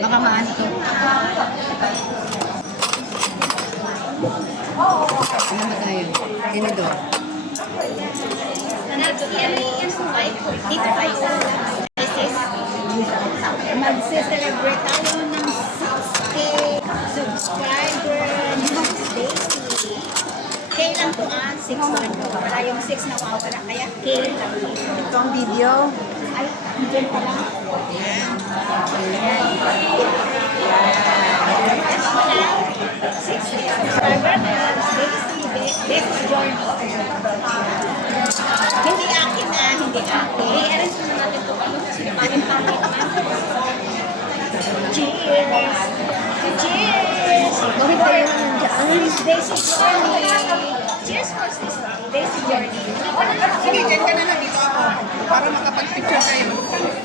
Baka maano to. Ano ba tayo? Tinidor. Mag-celebrate tayo ng 6K subscriber ni Miss Daisy. K lang to 6 lang to. Wala yung 6 na wawala. Kaya K lang. Ito ang video. Ay, dyan pa lang. Ayan. Ayan. 6K subscriber ni Miss Daisy. Daisy Journey. Hindi akin hindi akin. I-arrange naman natin ito. Pangit Cheers! Cheers! Bakit tayo nandiyan? Miss Daisy Journey! Cheers for Miss Daisy Journey! Sige, dyan ka na lang dito ako para makapag-picture kayo.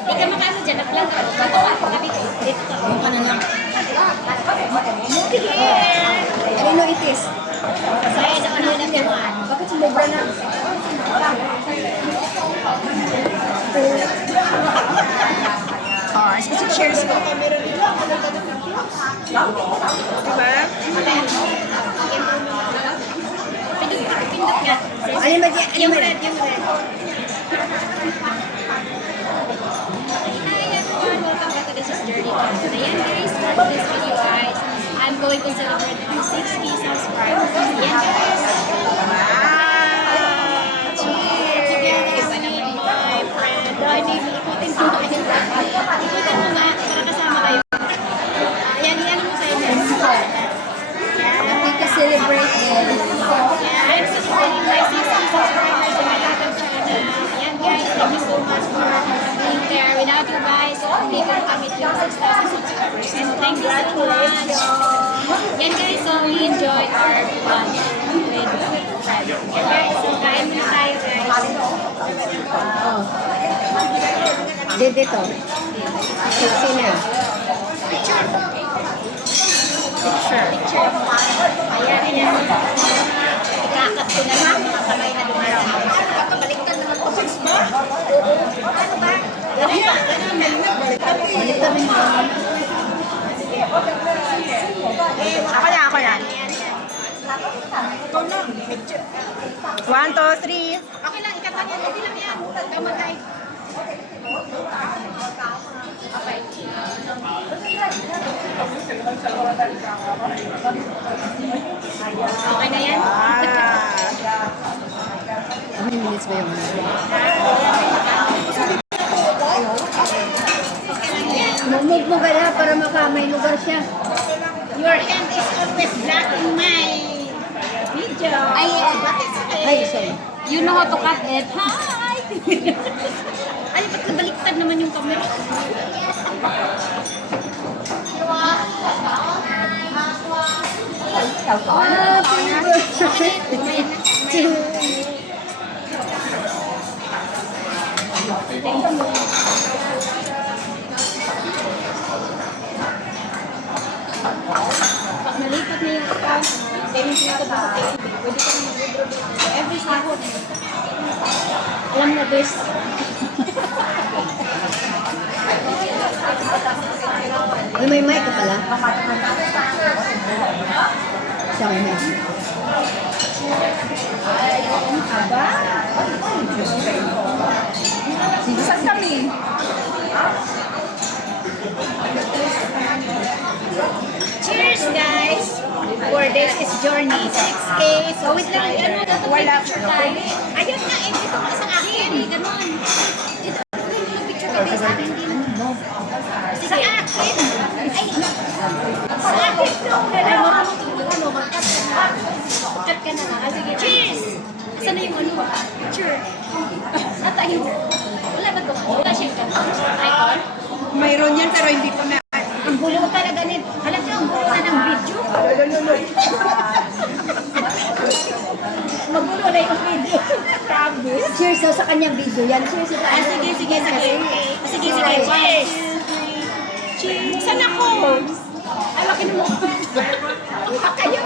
Hindi ka makano dyan. Naplang ka. Bato ako kami dito. Yung ka na lang. Cheers! Ano itis? Saya sa kanila na pirmaan. Bakit sumobra na? Kasi cheers ko. Diba? Pindot nga. Alin ba dyan? Yung red, yung red. Hi everyone, welcome back to This is Journey. Ayan guys, for this video guys, I'm going to celebrate my 6K subscribers. Ayan guys. Cheers! Together with my friend. Ikutin mo nga. Ikutin mo nga para kasama kayo. Ayan, iyan mo sa inyo. Happy ka celebrate din. Yeah, I'm celebrating my 6K subscribers on my YouTube channel. Ayan guys, thank you so much for being there. Without you guys, hindi ko kamit yung 6,000 subscribers. And thank you so much. Yan guys, so we enjoy our lunch with friends. Yan guys, so kain muna tayo guys. Oh. Dito. Sexy na. Picture. Ayan, ayan. Ikakat ko na lang. Mga kamay na dumalaw. Baliktad naman po. 6 mo? Ano ba? Ganun ba? Ganun ba? Baliktad rin mo. Ako yan. Ito lang. Picture. 1, 2, 3. Okay lang, ikatan yan. Hindi lang yan. Kamatay. Okay. Okay na yan? How many minutes ba yung ano? Mumove mo ka na para may lugar siya. Your hand is always blocking my video. Ay, but it's okay. Ay, sorry. You know how to cut it. Hi! Ay, ba't nabaliktad naman yung camera? Pag nalipat na yung account, payment na ito sa payment. Pwede ka na mag-withdraw every sahod. Alam na this. Uy, may mic ka pala. Siya may mic. Aba? Saan kami? Cheers, guys! For this is journey. 6K. So, wait lang. Ano na ito? Wala. Picture tayo. Ayun nga, eh. Dito nga sa akin. Ganon. Dito. Picture ka din sa akin. Sa akin. Ay. Sa akin. Ano, mag-cut ka na nga. Sige. Cheers! Saan na yung ano? Picture. Natayo. Wala ba ito? Wala siyang icon? Mayroon yan pero hindi pa may... Ang gulo talaga nito. Alam niyo, ang gulo na ng video. Magulo na yung video. Promise. Cheers daw sa kanyang video yan. Cheers sa Ah, sige. Sige. Cheers. Cheers. Saan ako? Ay, laki mo. Kayo.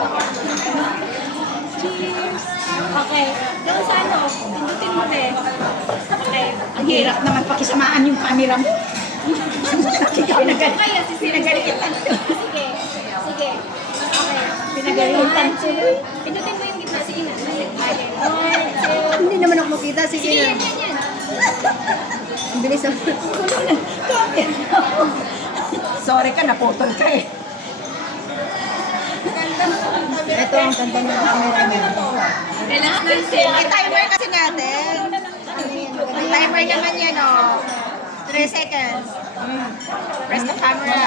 Cheers. Okay. Doon sa ano? Pindutin mo eh. Okay. Ang hirap naman pakisamaan yung camera mo. Kaya si pinagalitan. Sige. Sige. Okay. Pinagalitan. Pindutin mo yung gitna. Sige na. Hindi naman ako makita. Sige Sige, na. yan, yan, yan. Ang bilis ang Sorry ka, naputol ka eh. Ito ang kanta ng camera niya. Relax lang sila. May timer kasi natin. May timer naman yan, oh. 3 seconds. Press the camera.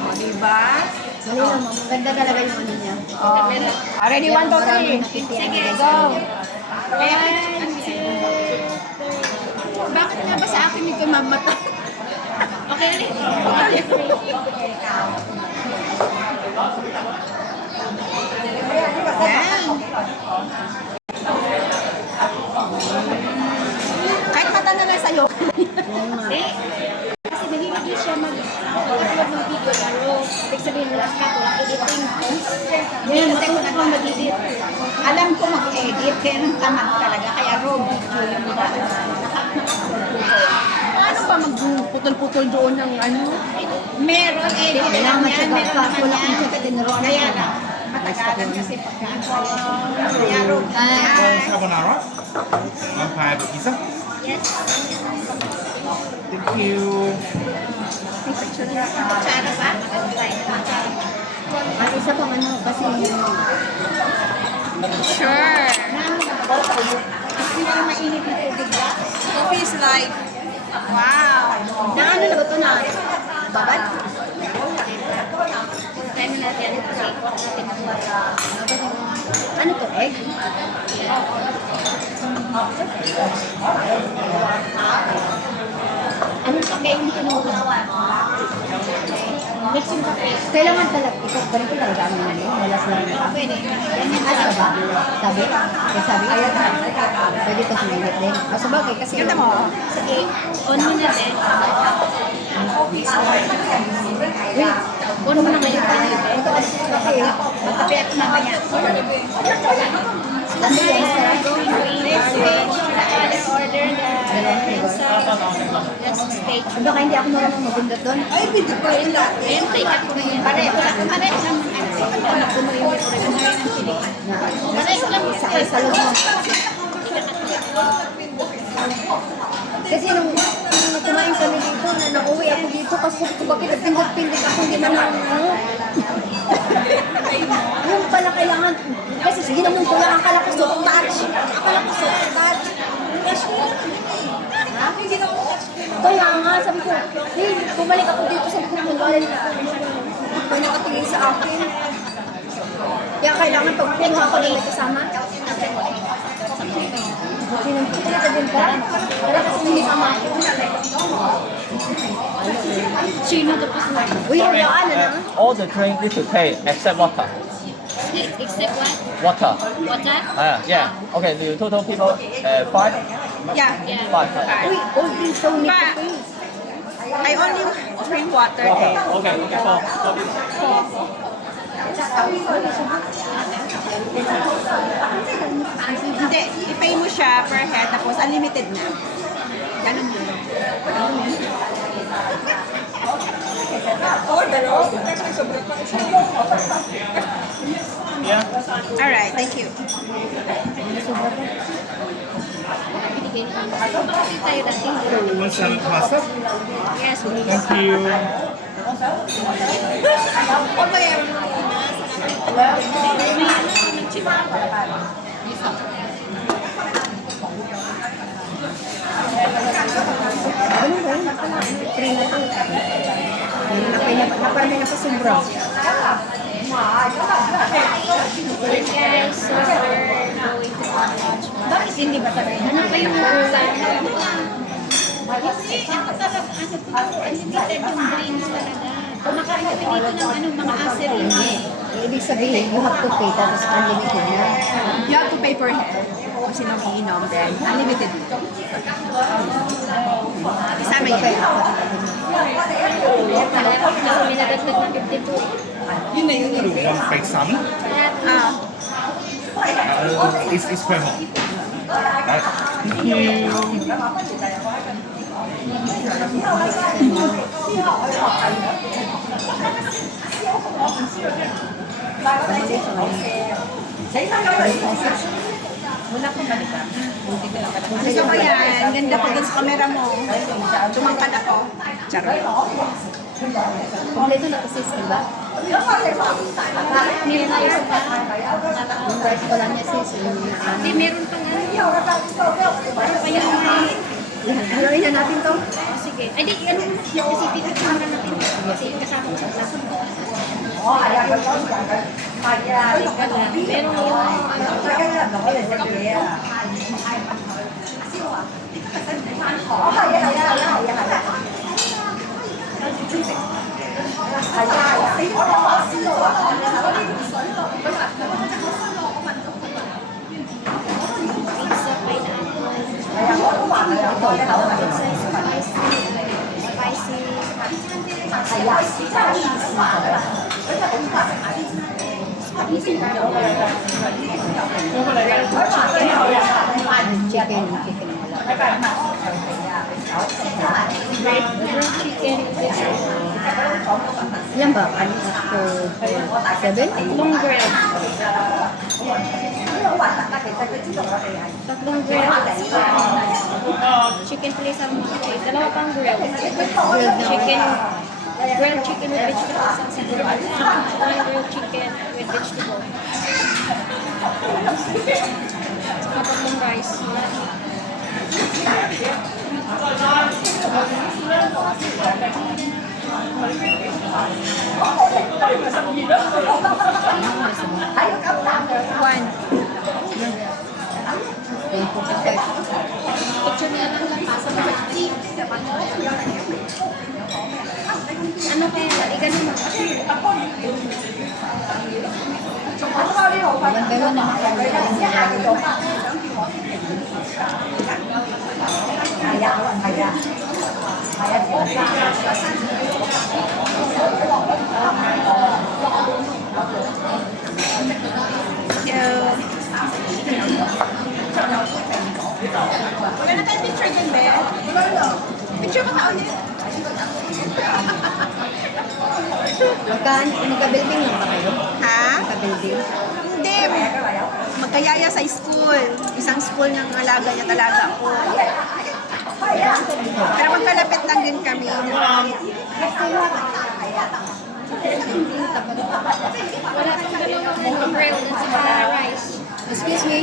Oh, diba? Dali lang, ma'am. Maganda talaga yung ano niya. Oh. Ready, 1, 2, 3. Sige, go. 1, 2, 3. Bakit nga ba sa akin ito mamata? Okay, ulit. Yan. Kahit mata na lang sa'yo. Hindi. Kasi mahilig din siya mag-upload ng video lalo. Ibig sabihin nila ka, walang editing. Yan, matuto ko mag-edit. Alam ko mag-edit, kaya nang tamad talaga. Kaya raw video yung mga Paano ba magputol-putol doon ng ano? Meron edit Kailangan lang yan, matyaga meron ka. naman Wala yan. kang kita tinuro. Kaya na, matagalan kasi pagkaan. Kaya raw. Carbonara. One pineapple pizza. Yes. Thank you. Kutsara ba? Ang isa pang ano, kasi Sure. Coffee is life. Wow. na ano na ba ito na? Babad? Try mo natin. Ano to? Egg? Anong kape yung kinuha? Mix yung kape. Kailangan talaga, ikaw ba rin talaga ang ano? Malas lang. Pwede. Asa ba? Sabi? Kaya sabi? Pwede kasi mainit din. O sabagay kasi. Kita mo? Sige. On mo natin. Wait. On mo na ngayon. Ito kasi kape. Kape at mamaya. Ano yan? Sarap? Next page. Let's order the stage. Baka hindi ako marunong magundot doon. Ay, hindi ko rin lahat. Ayan, take up ko na yan. Pareho lang ng Pareho lang. Sa loob mo. Kasi nung kumain kami dito, na nauwi ako dito kasi sabi ko bakit nagpindot-pindot ako hindi man lang ano. Yung pala kailangan, kasi ginamon ko lang akala ko soft touch. Akala ko soft touch. Kaya nga, sabi ko, hey, bumalik ako dito, sabi ko, kunwari na may nakatingin sa akin. Kaya kailangan pag pinuha ko din may kasama. Sinang-kita din ka? Wala kasi hindi sama. Chino tapos na. Uy, hayaan na na. All the drink need to pay except water. Except what? Water. Water? Yeah. Okay, the total people, 5? Yeah. Yeah. 5. Uy, all drinks don't need to Ba- pay. I only drink water eh. Okay, Hindi, i-pay mo siya per head tapos unlimited na. Ganun yun. Alright, thank you. Bakit tayo dating? One salad pasta. Yes, please. Thank you. Ganun ba yun? Free na to. Naparami na pa sobra. Guys, so we're going to watch. Bakit hindi ba talaga? Ano pa yung ulam? Hindi, ako talaga, unlimited yung drinks talaga. Kumakain kami dito ng mga aser Hindi. Ibig sabihin, you have to pay tapos unlimited na. You have to pay per head. Kung sino iinom, then unlimited dito. Isama yun. Kami nagagdag ng 52. Yun na yun. One baked salmon. Ah, It's per home. Right? Thank you. Gusto ko yan. Ganda ko dun sa camera mo. Tumangkad ako. Charot. Kompleto na kasi, di ba? Meron na yun pa. Yung rice ko lang niya sis. Hindi, meron pang ano. Ano pa yung Haluin na natin to. sige. Ay, di, ano mo na. Kasi pipicture na natin. Kasi kasama ko sa sasod. Meron yung pizza, pineapple. Spicy. Chicken. Chicken. Ilan ba? Ano? 7? Long grill. Tatlong grill. Chicken please ang mga chicken. Dalawa pang grill. Chicken. Grilled chicken with vegetables ang sa grill. Grilled chicken with vegetable. Saka tatlong rice. One. Picture na lang lang pasa mo. Ano kaya? Igano mo. Gano'n naman kami. Wala na tayong picture dyan, be. Picture ka ulit. Magka-building lang ba kayo? Ha? Magka-building? Hindi. Magkayaya sa school. Isang school ng alaga niya talaga ako. Pero magkalapit lang din kami. Wala pang dalawang grill at saka rice. Excuse me.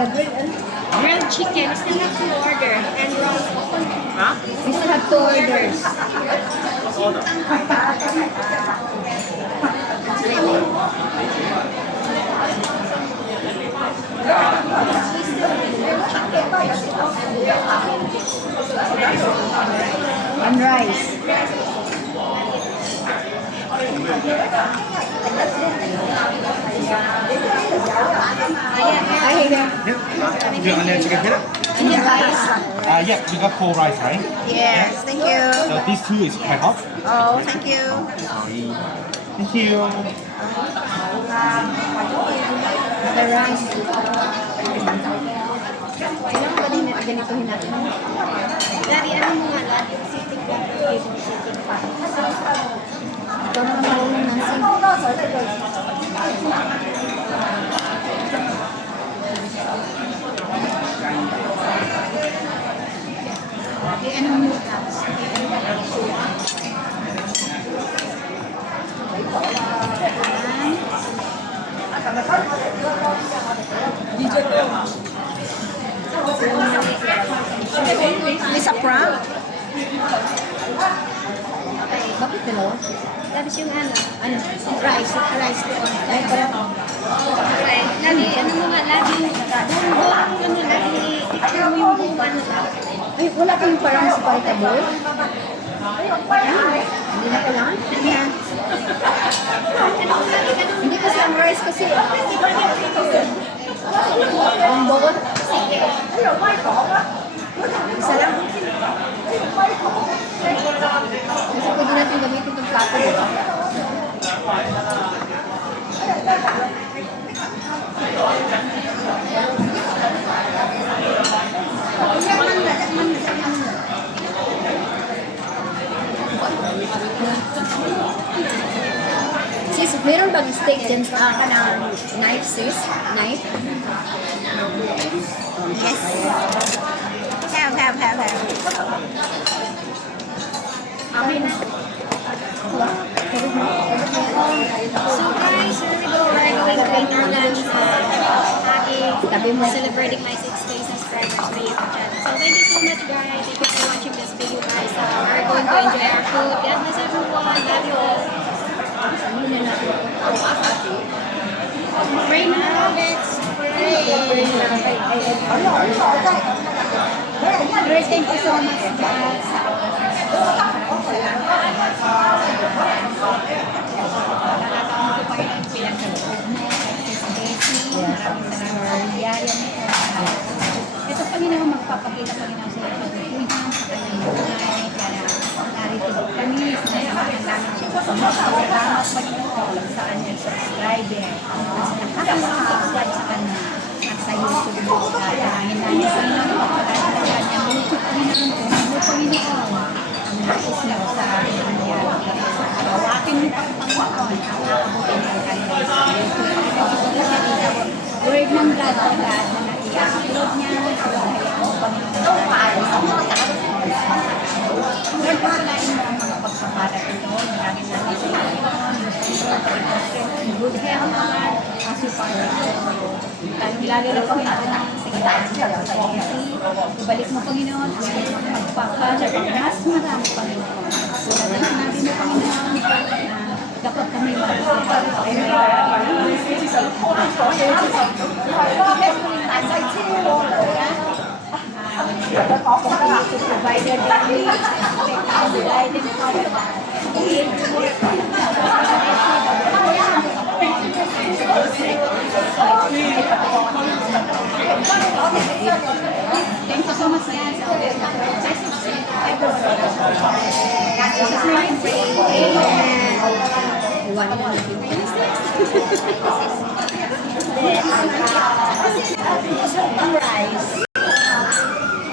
Grilled chicken. Still have to order. And rice. We still have 2 orders. And rice. Ay, Yep. You want onion chicken fillet? Yeah, we got 4 rice, right? Yes, thank you. So these 2 is quite hot. Oh, thank you. Thank you. the rice. Kailangan ba din ganituhin natin? Dari, ano mo nga lang? Yung sitting pa. Yung sitting pa. Ito na marunong Nancy. Ano mo ka? It's a prank. Bakit dalawa? Tapos yung ano? Rice. Rice. Ay, parang Okay. Lagi, ano mo nga, lagi buong ano, lagi i-picture mo yung buong ano lang. ay, wala kayong parang separatable? Hindi na kailangan? Yeah. Hindi kasi ang rice kasi. Ang bawat. Isa lang. natin gamitin itong plato, di ba? Sis, meron bang steak dyan sa kanang knife, sis? Knife? Yes. Have. Okay na. So guys, here we go. We're going to eat our lunch Tabi mo. celebrating my 6K subscribers on my YouTube channel. So thank you so much guys. Thank you for watching this video guys. We're going to enjoy our food. God bless everyone. Love you all. Pray now. Let's pray. Lord, thank you so much guys. Nakakaano ko pa rin ang pinagkaloob mo. Maraming salamat. Yaya mo po. Ito Panginoon, magpapakita Panginoon sa iyo. Tuwing sa kanyang buhay. Kaya narito kami. Sinasamahan namin siya sa salamat Panginoon sa kanyang subscriber. At sa nakaka-subscribe sa kanya. At sa YouTube mo. Kaya namin Panginoon. Pagkakaroon sa kanyang YouTube Panginoon. Panginoon. Ang nais niyo sa ating nangyari. Awakin mo pa Panginoon. Ang nakabutin ng kanyang word ng God o God na i-upload niya dahil ang Panginoon Lord, pagkalain mo ang mga pagpaparating mo. Maraming namin sa Panginoon. Good health naman as you lalo na Panginoon ang sigataan sa ibalik mo Panginoon ang magpapala mas marami Panginoon. So, sinabi mo Panginoon na dapat kami provider daily, guidance, thank you so much guys. Iwan mo na. Ang rice.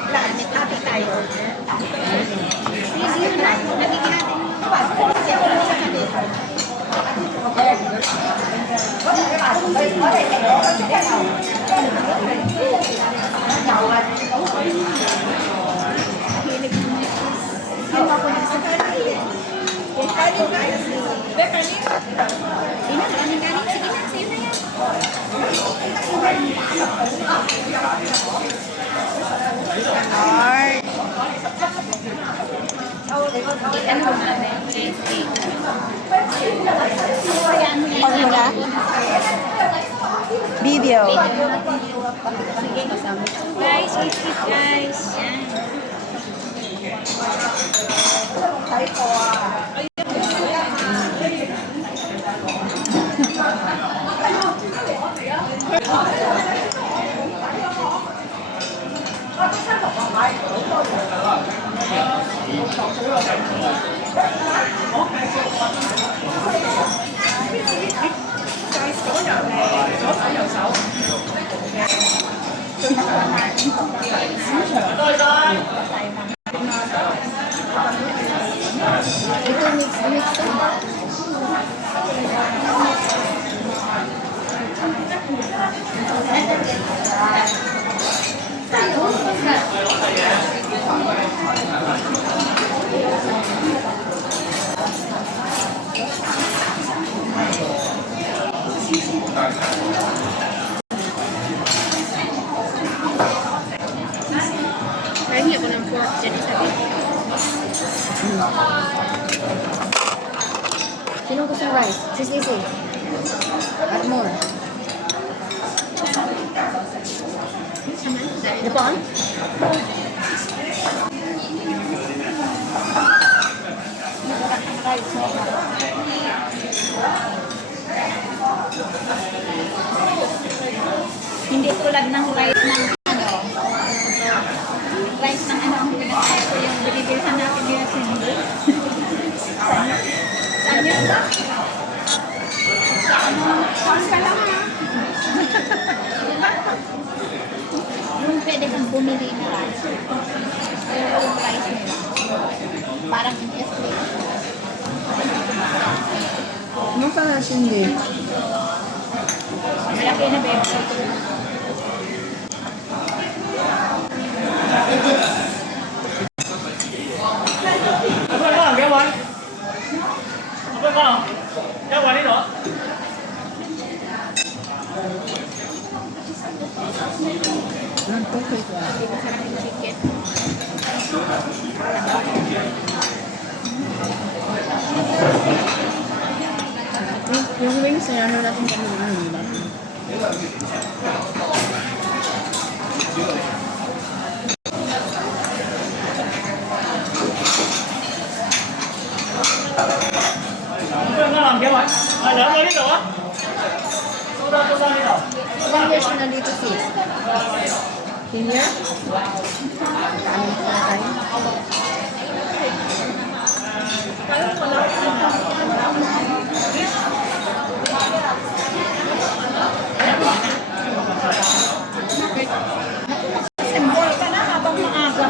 Lamit tayo. Sige na, nagiging natin Ano na? Video. guys, eat guys. Yan. Ito mix Kaya ako ng pork dyan sabi. Sino gusto ng rice? Sis Lizzy. Add more. Depan? Hindi tulad ng rice ng rice ng ang pinatay ko yung binibigyan natin nila sa hindi. Saan ka lang ha? Yung pwede kang bumili na rice. Pero yung rice nila. Parang Nestle. Ano pa na hindi? Malaki na bebe. Ang tukay ko. Masarap yung chicken. Yung wings na ano natin kami ano, diba? Ilang years na dito sis? 10 years? Ano pa tayo? Symbol ka na habang maaga.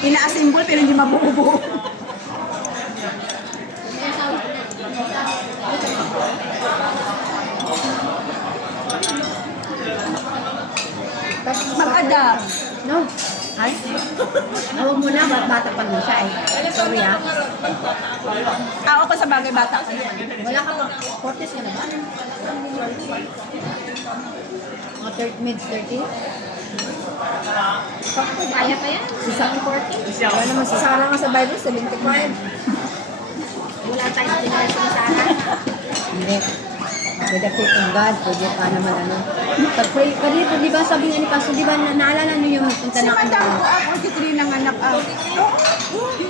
Ina-assemble pero hindi mabubuo. Mag-adapt. No. Ay? Awag mo na, bata pa mo siya eh. Sorry ah. Tao ko sa bagay bata ka. Wala ka pa. 40s ka na ba? Mga mid-30s? Sakto, Kaya pa yan. si Saki 40? Wala naman si Sarah nga sa Bible, 75. Wala tayong dinala sa Sara. Hindi. With the faith of God, pwede pa naman ano. Pag-pray, kanito, di ba sabi nga ni Pastor, di ba naalala niyo yung punta Si na Madam ko ako, dito rin ang anak ako.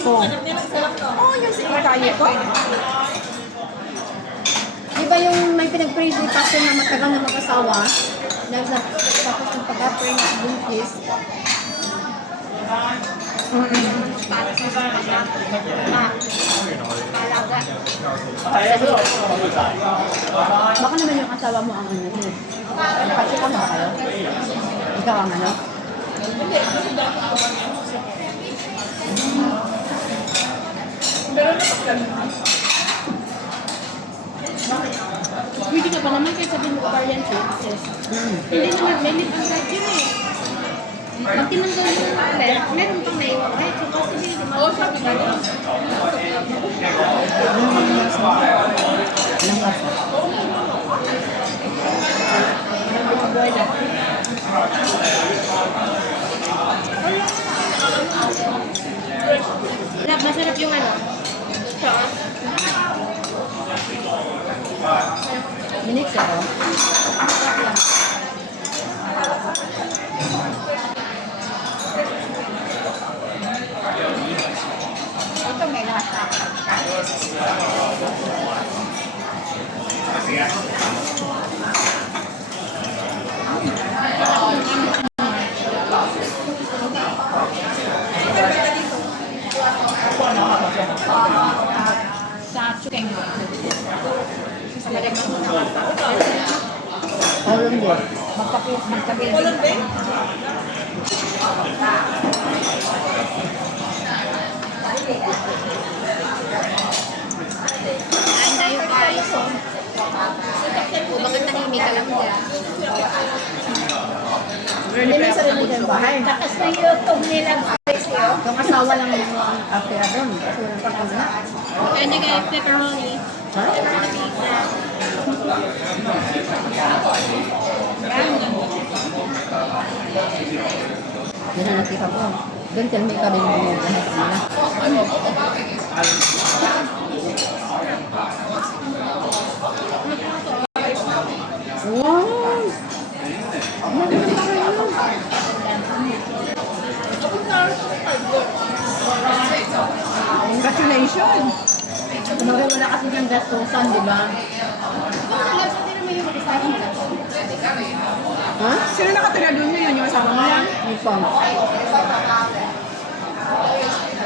Oo. Oo, yung si Ikayo ko. Di ba yung may pinag-pray si Pastor na matagal na mag-asawa, tapos ng pag-pray na buntis, baka naman yung asawa mo ang ano eh. Kasi ka ba kayo? Ikaw ang ano? Pwede ka pa naman kahit sabihin mo variant services. Hindi naman, may lip ang right yun eh. Pag tinanggal mo yung number, meron pang naiwan. Kahit yung possibility, sabi ka rin. Ilang kaso? Masarap yung ano. Sauce. Minix ako. Ito may lasa. Sa chukeng. Sa malagay mo na Colon din. magkabil. Kain tayo guys. O bakit tahimik ka lang dyan? Hindi may sarili ng bahay. Takas na YouTube nila guys. Yung asawa lang yung after doon. Kasi walang pagkuna. Pwede kayo pepperoni. Ha? Pizza. Yun na nakita ko. Doon tell me ka rin yung mga nila. Wow! Congratulations! Kumagay wala kasi ng gastusan, di ba? Ha? Sino nakatira doon ngayon? Yung asawa mo yan? May pang.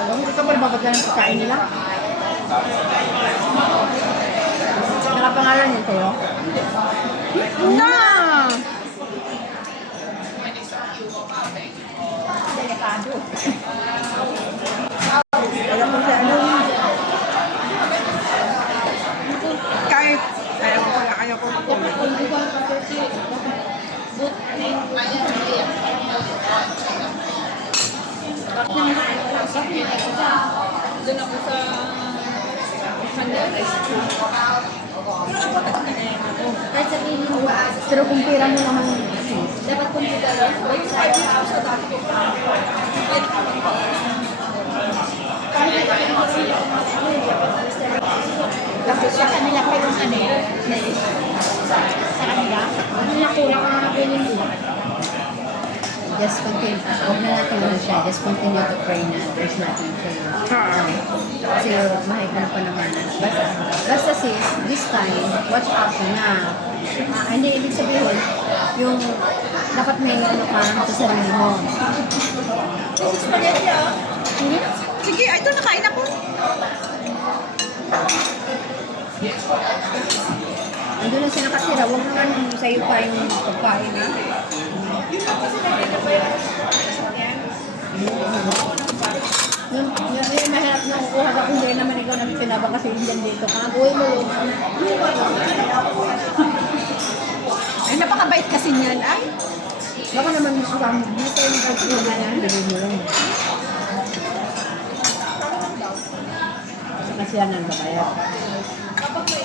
Bakit ito ba babagyan ng pagkain nila? pangalan nito? Na! Alam mo sa ano? Kahit, ayaw ko. Doon ako sa kahit sabihin mo, Pero kung pira mo naman, dapat kung siguro, website, sa dati. Kasi sa kanila pa yung ano eh. Sa kanila. ano na kulang ang nabilin mo? Just continue. Huwag na natin ano siya. Just continue to pray na there's nothing to kasi mahal pa naman. Basta sis, this time, watch out na. Hindi ibig sabihin, yung dapat may ano ka sa sarili mo. Spaghetti ah. Sige, ito nakain ako. Ando lang siya nakatira. Huwag naman sa'yo pa yung pagkain na. Yung mahirap na kukuha ka kung hindi naman ikaw nagsinaba kasi hindi dito ka. Uy mo yun. Ay, napakabait kasi niyan. Ay, Baka naman makasama dito yung pagkuha na hindi mo lang. Sa kasiyanan ba kaya? Okay.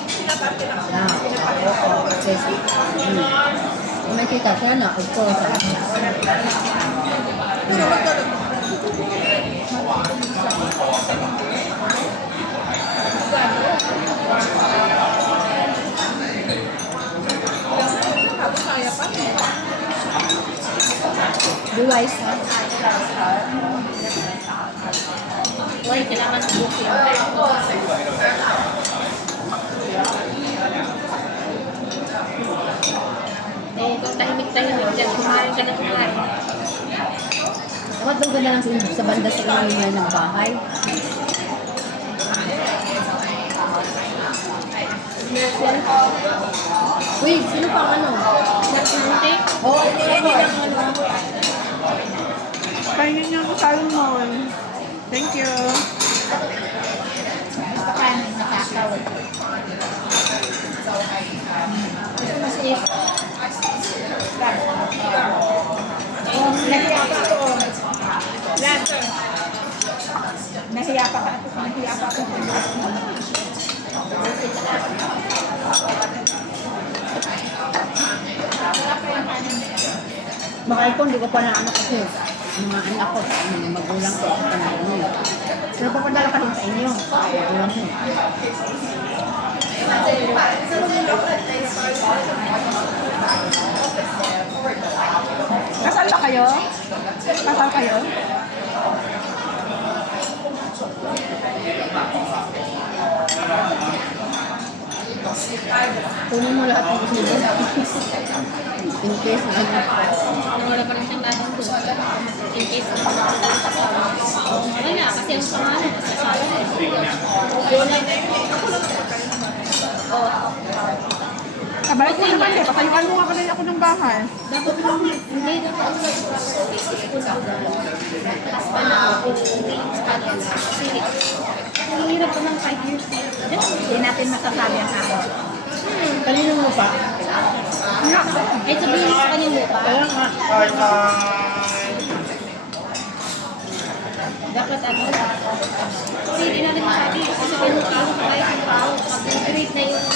Kung may kita siya na, of course. Be wise, ha? Why, kailangan booking. Eh, kung tahimik-tahimik dyan, kumain ka na kumain. Dapat doon ka na lang sa banda sa inyong ng bahay. Uy, sino pang ano? Hindi. Oo, hindi lang ano. kainin niyo ang salmon. Thank you. Basta kaya may nakakaw. Nahiya pa ako. Nahiya pa ako. Nahiya pa ako. Baka ikaw, hindi ko pa na anak kasi mga anak ko, mga magulang ko, ako na ano. Pero papadala ka rin sa inyo, magulang ko. Kasal ba kayo? Kasal kayo? Kunin mo lahat ng gusto mo. In case na ano. Wala pa rin siyang dadang doon. In case na wala nga, kasi ang pangalan, kasi asawa na. Kabalik mo naman eh. Patayuan mo nga pala ako ng bahay. Dapat lang, hindi dapat taas pa na ako. Hindi sa kanila. Kasi, ang hirap pa ng 5 years na. Hindi natin masasabi ang ako. Kanino mo pa? Ay, sabihin sa kanyang lupa. Kaya nga. Dapat ano, kasi hindi natin masabi. Kasi kung tao, kahit yung tao, pag-grade na yung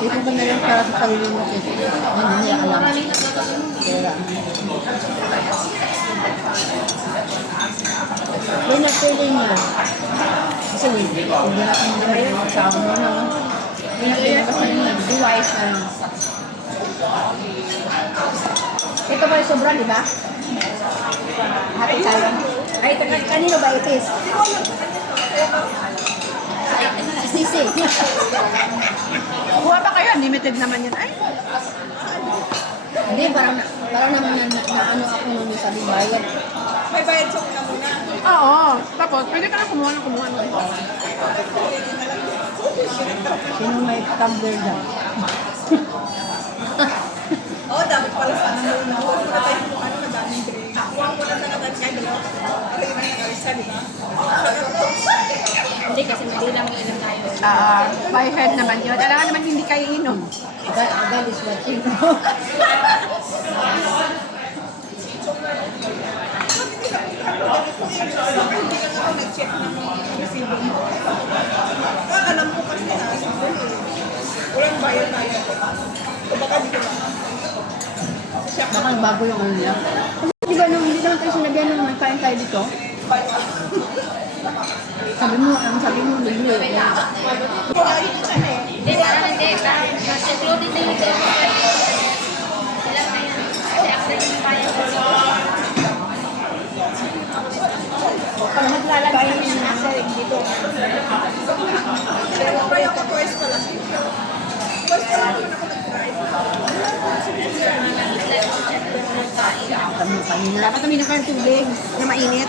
Ito ka na lang para sa sarili mo kasi hindi niya alam. maraming nagkakaroon. Kaya yung nag-feeling niya. Kasi hindi natin naman yung kasama mo na. Hindi natin kasi hindi wise na lang. Ito ba yung sobra, di ba? Hati tayo. Ay, kanino ba ito is? Sisi. Kuha ba kayo? Limited naman yan. Ay, Hindi, parang naman na ano ako nung sabi bayad. may bayad sa una muna. Oo. Tapos, pwede ka na kumuha ng kumuha. Sino may tumbler dyan? Oo, dapat pala sana muna. Huwag mo na tayo kung ano madaming drink. Huwag mo na talaga niya, dalawa. Pero yun ang nakalisa, di ba? Hindi kasi hindi lang inom tayo. By head naman yun. Alam ka naman hindi kayo inom. God is watching. Hindi lang ako nag-check ng resibo mo. Alam mo kasi na, walang bayad na yun. O baka di ko lang. Baka bago yung ano niya. Di ba nung hindi naman tayo sinabihan nung nagkain tayo dito? Sabi mo, lulu. Hindi, parang hindi. Parang mas included na yung demo. Ilang na yun. Kasi after yung bayad ko. Pag maglalagay kami ng nasa dito. Pero kaya ko twice pala. Twice pala naman ako nag-try. Kami kanina. Dapat kami ng tubig na mainit.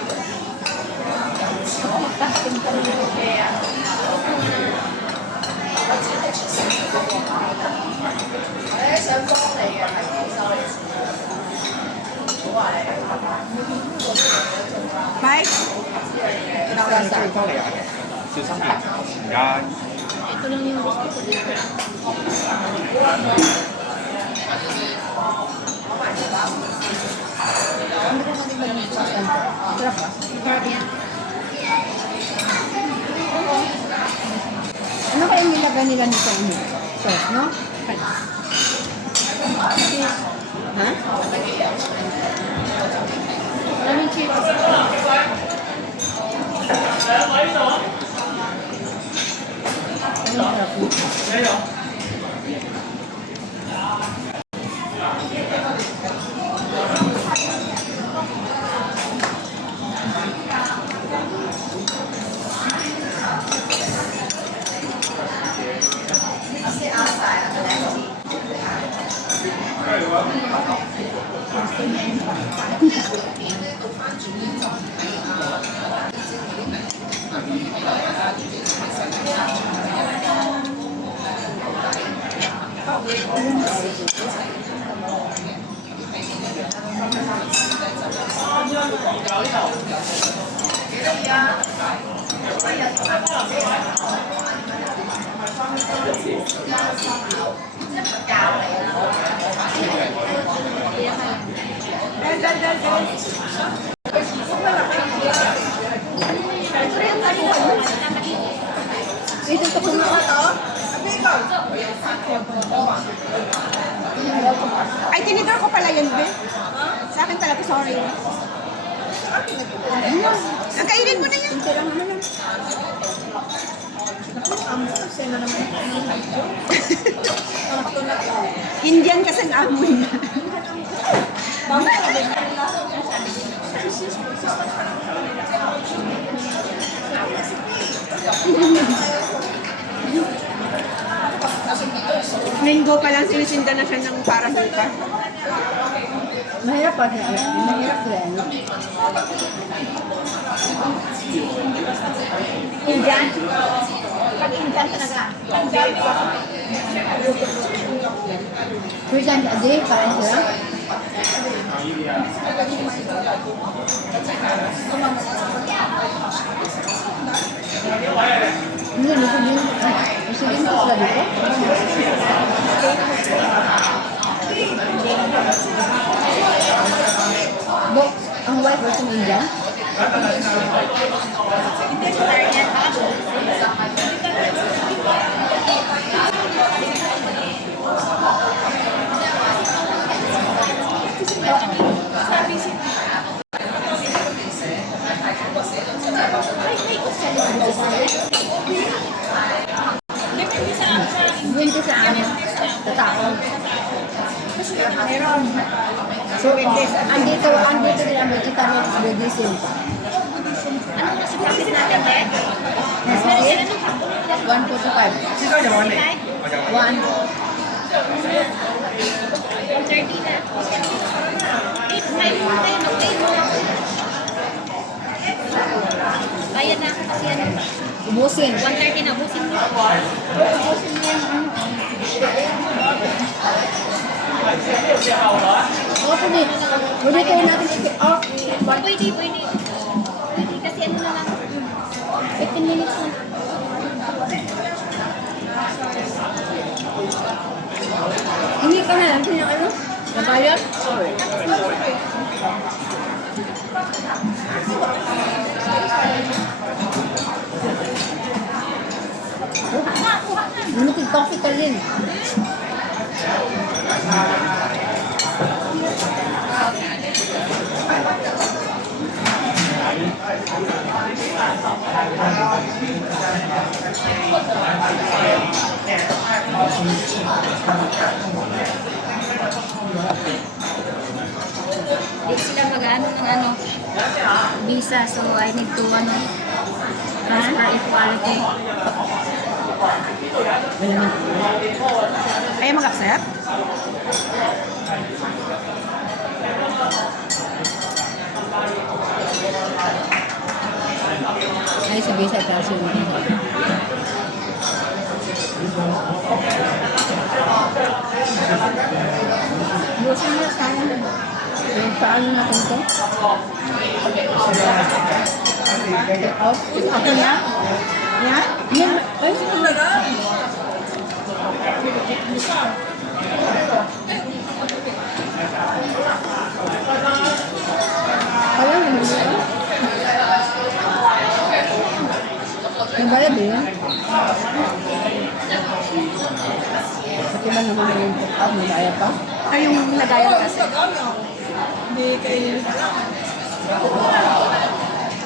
Bye. 小心啲，而家 Ito lang yung gusto ko dito. Sarap ba? Sarap yan. Ano kaya nilagay nila nito ano? Sauce, no? Ha? Maraming chips. Ano sarap? Ito ko na Ay, tinidor ko pala yun, Ben. Sa akin pala to, sorry. Ang kainin mo na yan. Indian kasi ang amoy na. Linggo pa lang sinisinda na siya ng parang buka. mahirap pa siya. Mahirap rin. Indian? Pag Indian talaga. Three times a day, parang sila. Hindi, Muslim ko sila dito. Bo, ang wife versus Indian? Depende sa amin. Tatakon. So, andito din ang vegetarian is Buddhism. Ano na si practice natin, Ben? Nasa Meron sila 8? nung 145. 依家有揾你， 1. 130 na. 8, 5, 10, okay mo. Bayad na ako kasi ano. Ubusin. 1:30 na, busin mo. Oo, pwede. Pwede kayo natin oh, Pwede, pwede. Pwede kasi ano na lang. 15 minutes na. hindi ka na lang. Kanya ano? Nabayad? Limited coffee ka rin. Hindi sila mag-ano ng ano. Visa, so I need to ano. Transfer equality. Wala man. Ayaw mag-accept? Ay, sabi sa kasi mo. Busin mo sa akin. Yung paano natin ito? Ako na? Yan? Yan. Ay, Kaya naman yun. Yung bayad eh. Pati ba naman yung pag-out, may bayad pa? Ay, yung lagayan kasi. Hindi kayo.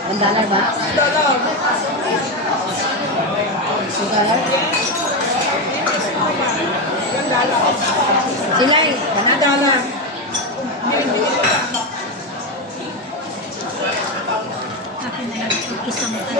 $1 ba? Dalag. $1? Sila eh. Dalag. Akin na yung isang ano.